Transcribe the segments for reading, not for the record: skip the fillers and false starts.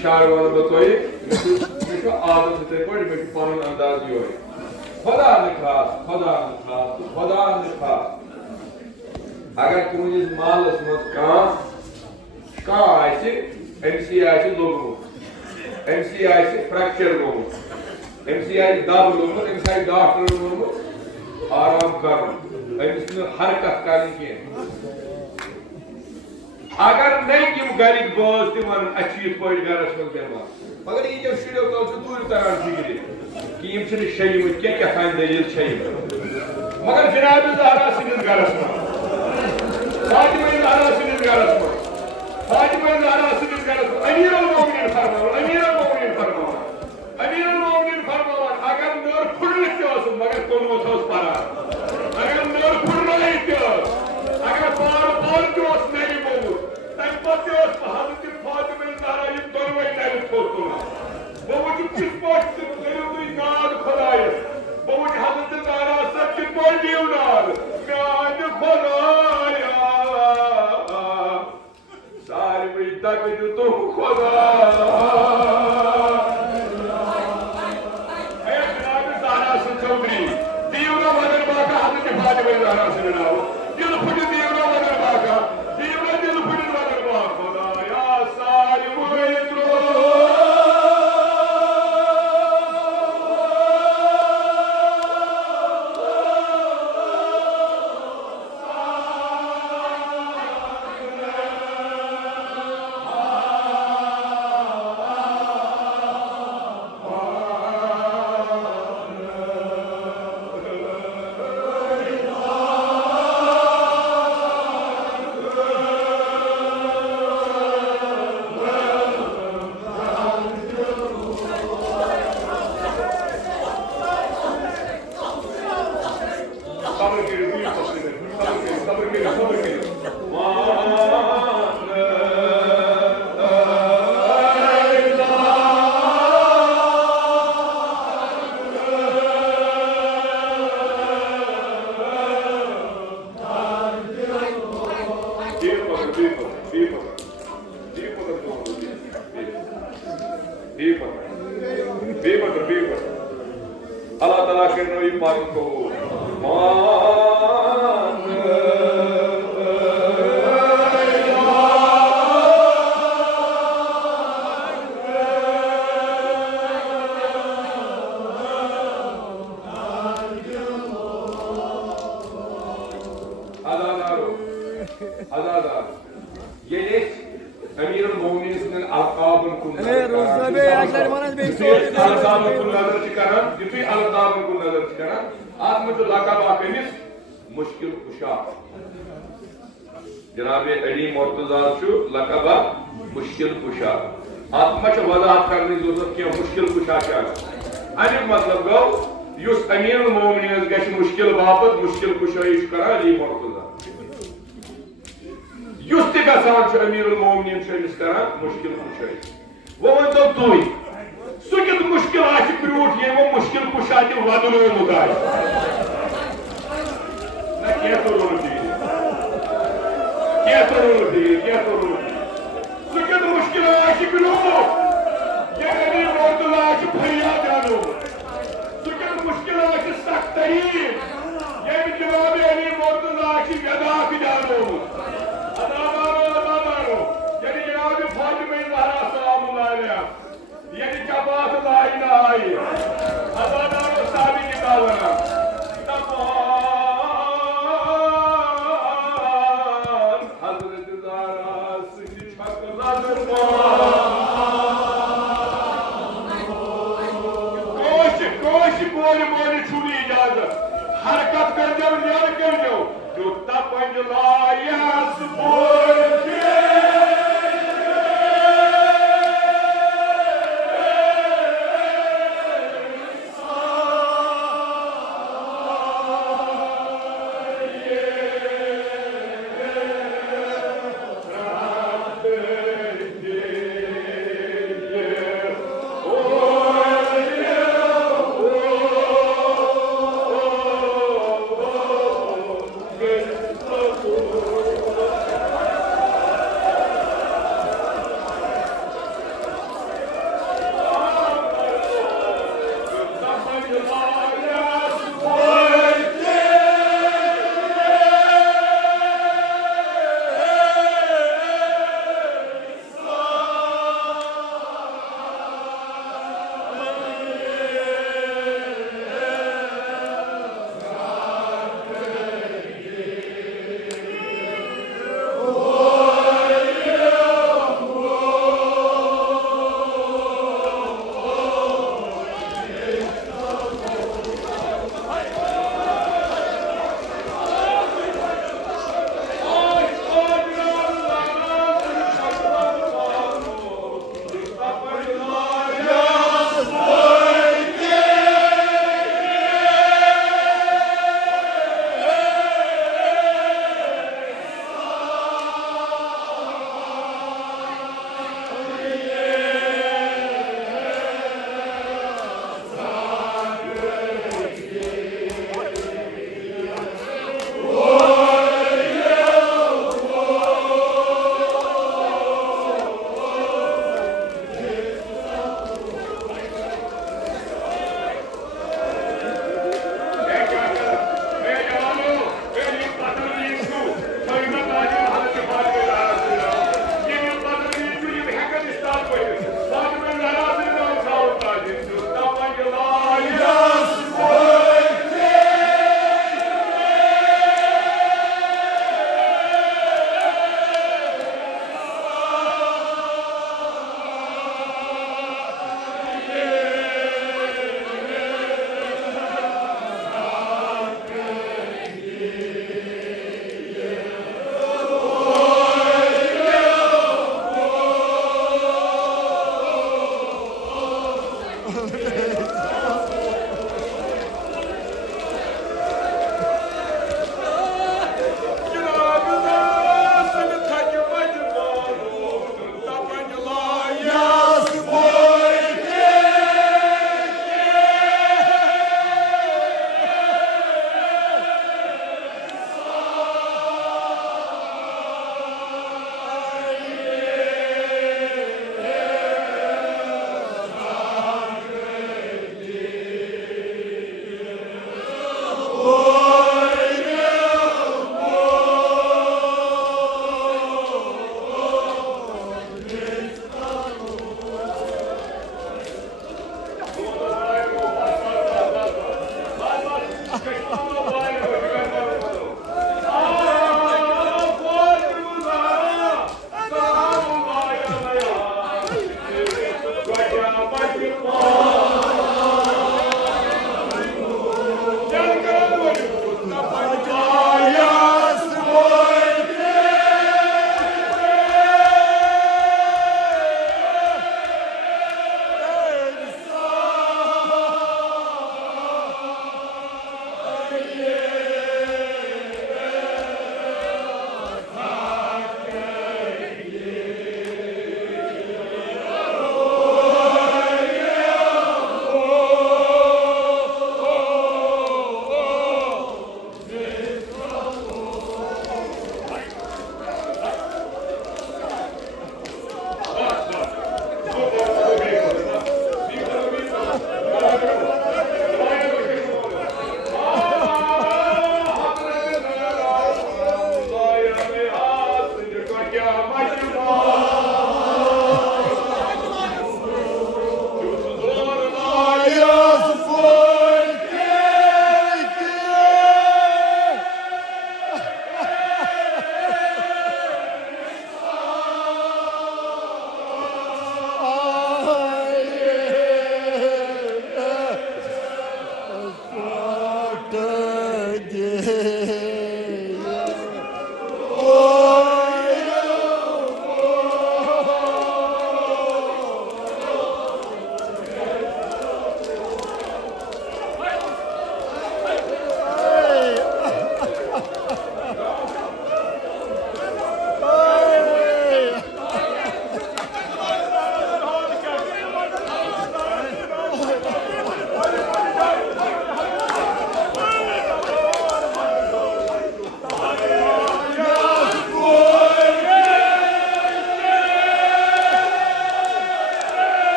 इशार one बतोई मेरे आदत ते पड़ मेरे पान अंदाज यो है खुदा ने खास अगर तुझे मालस मत का आइसे एमसी आइसे लोगों एमसी आइसे फ्रैक्चर लोगों एमसी आइसे दाब लोगों एमसी आइसे डॉक्टर लोगों आराम कर एमसी हरकत करनी की अगर नहीं कि गरीब बोझ तिमन अच्छी पड़ गरस में बेमार मगर ये जब शुरू तो दूर तरह फिक्र कि यम छन शयम क्या खान दलील शयम मगर जनाब ज़हरा सिंह गरस में फातिमा ज़हरा सिंह गरस में फातिमा ज़हरा सिंह गरस में अमीरुल मोमिनीन फरमान अगर नर फुर्रत तो मगर कोनो तो परा अगर नर फुर्रत तो अगर पार तो नहीं बोलू तब पते हज़रत फातिमा ज़हरा ये दोनों नहीं छोड़ो बहुत किस पास से तेरे नाद खुदाए बहुत हज़रत ज़हरा सच बोल दियो नाद नाद खुदाया सारे में तक जो तुम खुदा ऐ जनाब ज़हरा से चौधरी दियो ना मगर बाका हज़रत फातिमा ज़हरा से नाओ दिल फुट दियो ना मगर बाका दियो ना दिल फुट मगर बाका खुदाया सारे में Allah Taala kerana iman ko Amirul Mu'minin alqabın kullanır. Alqabın kullanır çıkaran, bütün alqabın kullanır çıkaran. Admı lakab akeniz müşkil kuşa. Cenab-ı Ali Murtaza şu lakaba müşkil kuşa. Admı şu vazahat karnınız olsa ki müşkil kuşa kâr. Ancak matlab gav, yus Amirul Mu'minin geç müşkil vapıt, müşkil kuşayı çıkaran Ali Murtaza. Юсти гасан şu Amirul Mu'minin şöyle karan müşkil kuşay. Ve ondan duy. Sugit müşkil açık bir uç yemo müşkil kuşayı vadını muday. Ne ketorunu değil. Ketorunu değil. Sugit müşkil açık bir uç. Yemeni ordular açık feryat yanı. Sugit müşkil açık saktayı. Yemi cevabı elim ordular açık yadak yanı. Yani Cenab-ı Fatıma Zahra selamullahi aleyha. Yani kabahat-ı la ilahi. Azadan o sabi kitabına. Taban Hazreti Zahra sıkı çakıladır Koşu boğulu çuli icazı. Hareket करजो न्याय करजो जो तपंज लायस बोल के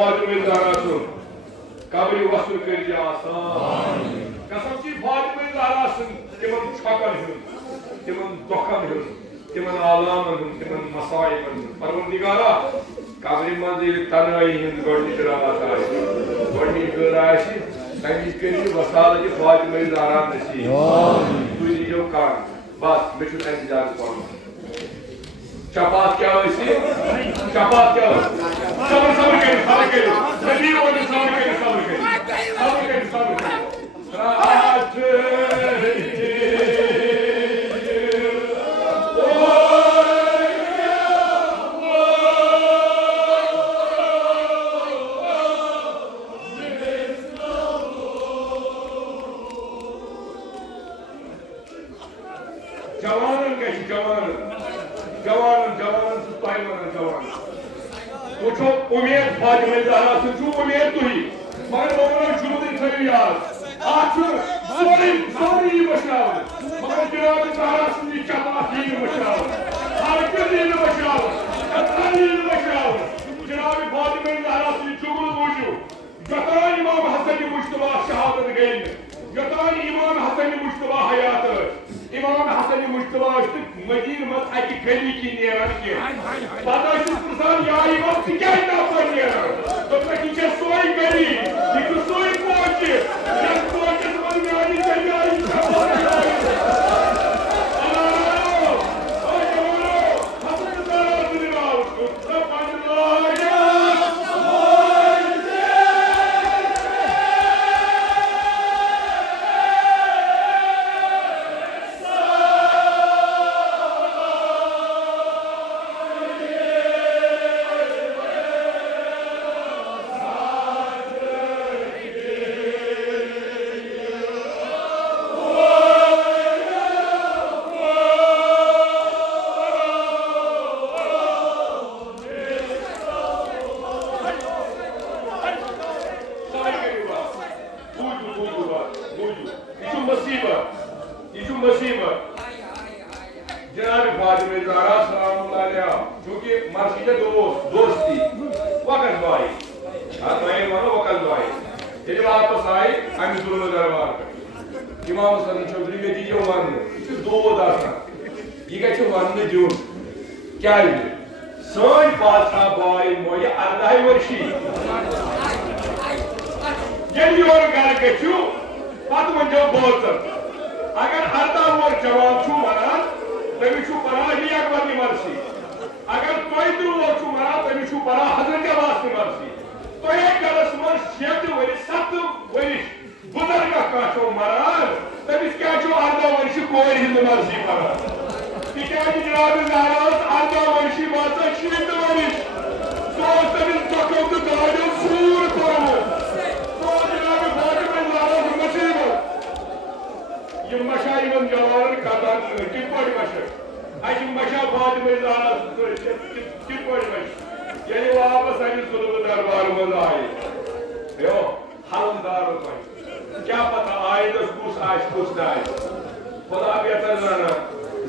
फातिमा ज़हरा सुन कब्र वसूल कर दिया आसान कसम की फातिमा ज़हरा सुन तिमन छकन हुन तिमन दुखन हुन तिमन आलामन हुन तिमन मसाइबन हुन परवरदिगारा कब्र मंजिल तनाई हिंद गोडनिक रात आए गोडनिक राशि तमी करी वसाल जी फातिमा ज़हरा नसीब आमीन तू दियो कान बस मैं छु इंतजार कर चपात क्या वैसे चपात क्या सबर सबर के नबी को सबर के राज जवान के जवान सुताइवन जवान वो उम्मीद फातिमा ज़हरा से उम्मीद तुही मगर मोहम्मद जुलूदी थई याद आछु सोरी मशाव मगर जनाब ज़हरा से चपात ही मशाव हर कदी मशाव कतली मशाव जनाब फातिमा ज़हरा से जुगल बुझु जतान इमाम हसन मुश्तबा शहादत गई जतान इमाम हसन मुश्तबा हयात इमाम हसन मुश्तबा मदीन मत अकि गली की नेरान के पता प्रसान या इमाम क्या ना पर तो कि सोई गली कि सोई पहुंचे या पहुंचे समझ में आई चली आई जनाब फातिमा ज़हरा सलामुल्लाह अलैहा क्योंकि मर्जी दोस्ती वक़्त भाई मैं मानो वक़्त भाई ये वापस आए हम जुल्म दरबार पे इमाम हसन चौधरी में दियो वन दो दासा ये गछ वन दियो क्या है सोई बादशाह भाई मोय अल्लाह वर्षी ये और गाल गछु पत मंजो बोल अगर अर्धा और जवान छु वनान तमी छु परा ही अकबर की मर्जी अगर कोई द्रु छु वना तमी छु परा हजरत अब्बास की मर्जी तो एक गलस मन शेत वरी सत वरी बुजुर्ग का छु मरान तमी क्या छु अर्धा वर्षी कोई हिंद मर्जी परा क्या जनाब ज़हरा अर्धा वर्षी बात शीत वरी तो तमी तको तो गाड़ो सूर करो तो जनाब फातिमा ज़हरा की मुसीबत ये मशाइवन जवान कतान किपड़ी मशक आज मशा फातिमा ज़हरा किपड़ी मशक यानी वापस आई जुल्म दरबार में आए यो हलमदार में क्या पता आए तो कुछ आज कुछ ना आए खुदा बेहतर जाना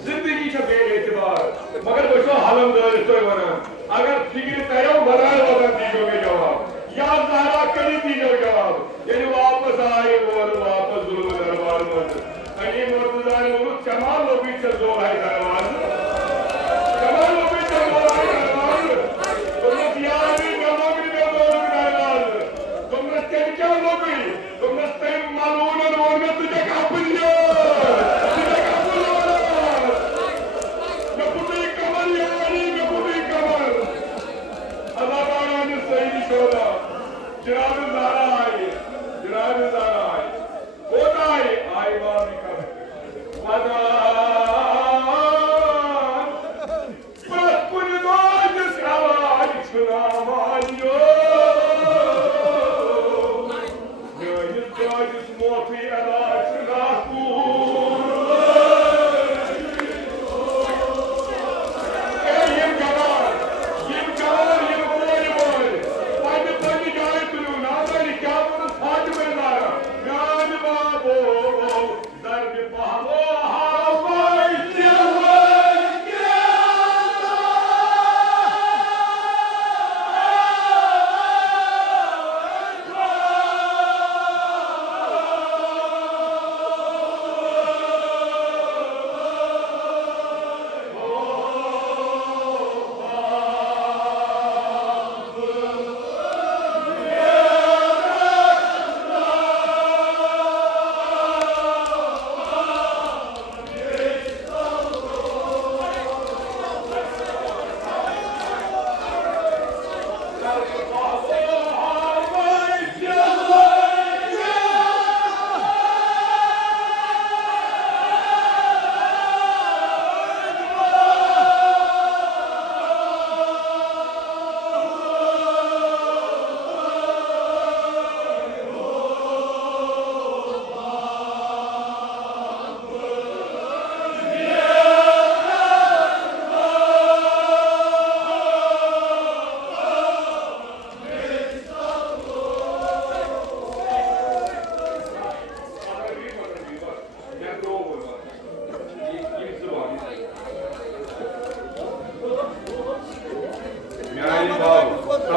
जिंदगी के बेएतबार मगर बचो हलमदार तो वना अगर फिक्र करो बराए वतन दीजोगे जवाब या ज़हरा कभी दीजो जवाब यानी वापस आए और वापस जुल्म दरबार में अली मुर्तज़ा ने कमाल लोगी चल दो भाई दरबार कमाल लोगी चल दो भाई दरबार तुमने दियारी गलोगी में दो दरबार तुमने क्या लोगी तुमने तेरे मालूम और में तुझे काबिलियो तुझे काबिलियो ये पूरी कमल यारी में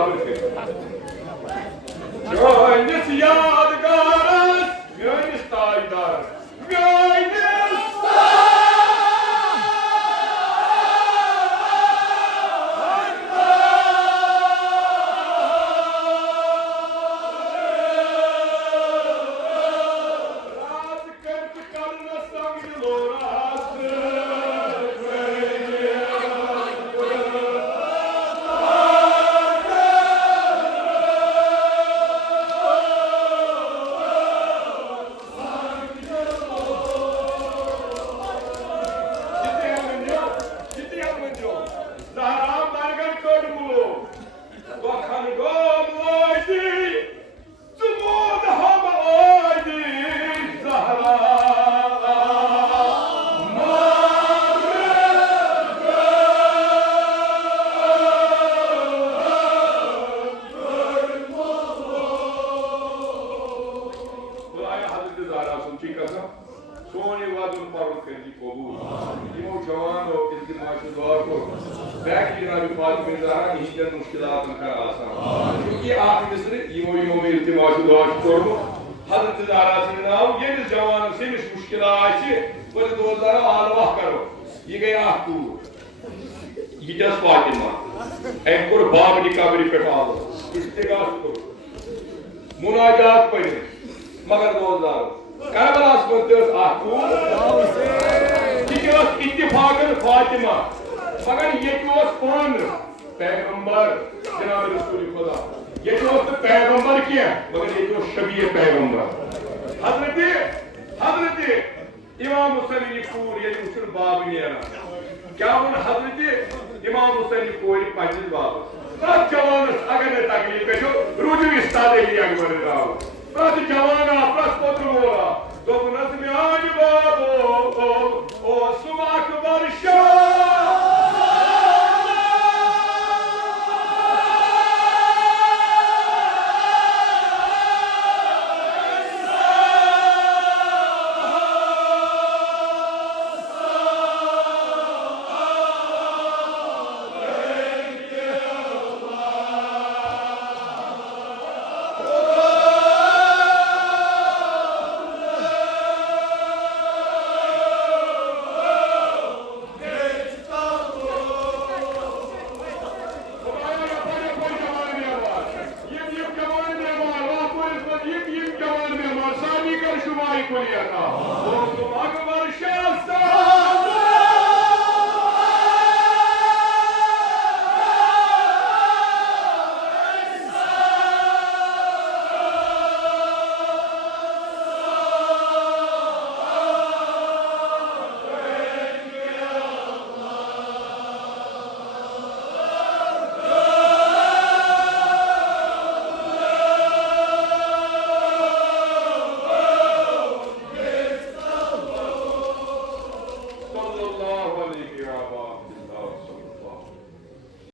sabır kır. Gönlüs yadigarız, gönlüs daydarız, gönlüs belki Cenab-ı Fatih Zahra işlerin müşkilatını kararsan. Çünkü ahirisi imo iltiması doğuşturmuş. Hazreti Zahra'sının namı yeni zamanın semiş müşkilatı böyle dozlara ağlamak karo. Yine ahtu. Yiyeceğiz Fatima. Enkor babri kabri pe ağlı. İstigâs kur. Münacat payın. Magar dozlar. Karabalas mıntız ahtu. Yiyeceğiz ittifakın Fatima. Magar yetiyoruz pan. Peygamber. Cenab-ı Resulü Khuda. Yetiyoruz da peygamber ki. Magar yetiyoruz şabiye peygamber. Hazreti İmam Hüseyin'i kur yedi usul babını yana. क्या उन हज़रत इमाम हुसैन कोई पंजिल बाब सब जवान अगर ने तकलीफ पे जो रुजु इस्तादे लिया के बने रहा प्रति जवान आपस पत्र बोला तो नस में आज बाबो ओ सुमाक वर्षा